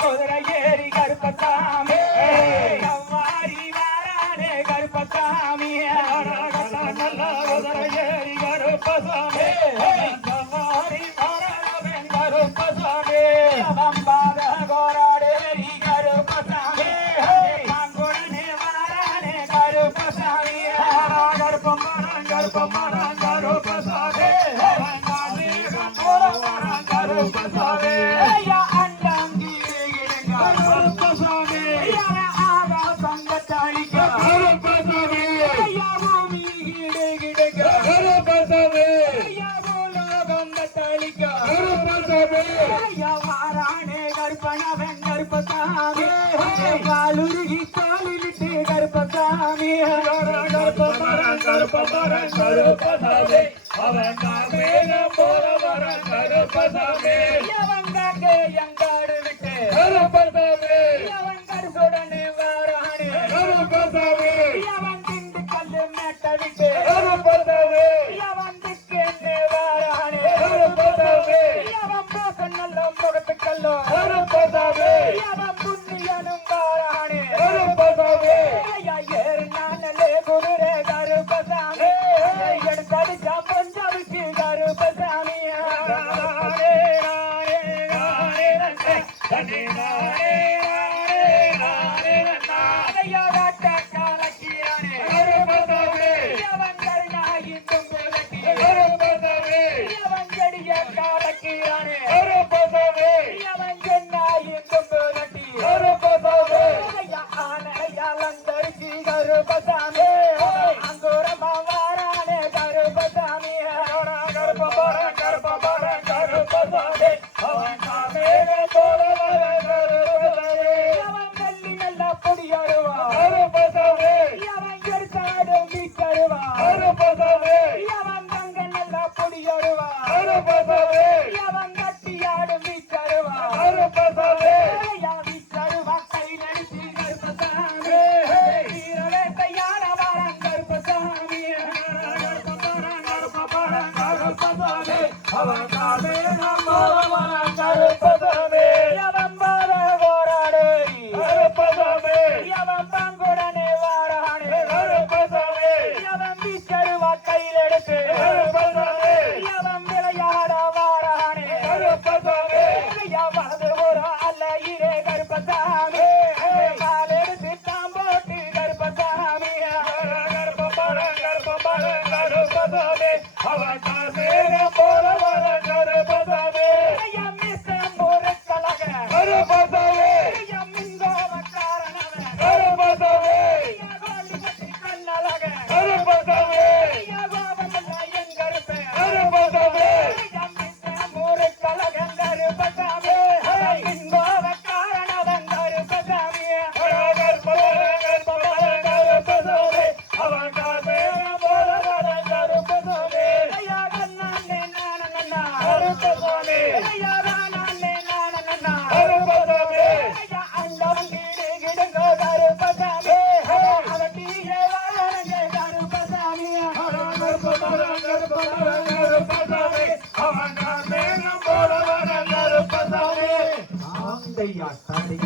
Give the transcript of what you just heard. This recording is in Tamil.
குதிரை ஏறி கருப்பசாமி வாரி வாரானே கருப்பசாமி நல்ல குதிரை ஏறி கருப்பசாமி வாரி வாரானவன் கருப்பசாமி வம்பாத கோராடேரி கருப்பசாமி மாங்குடனே வாரானே கருப்பசாமி கருப்பம் கருப்பம் கருப்பசாமி கருப்பசாமி காலுருகி காலிலிட்டு கருப்பசாமி கருப்பசாமி அவன் போறவர கருப்பசாமி எங்காடு விட்டு கருப்பசாமி அவன் கருசுடனே வாரானே கருப்பசாமி அவன் திண்டு கல்லு மேட்ட விட்டு கருப்பசாமி அவன் திக்கெண்ணே வாரானே கருப்பசாமி அவன் போக்க நல்ல முகத்து கல்லோ கருப்பசாமி அவன் புண்ணியனும் வாரானே கருப்பசாமி ஏறு நானலே குதிரை கருப்பசாமி எடுத்தடிச்சா பஞ்சாபிக்கு கருப்பசாமி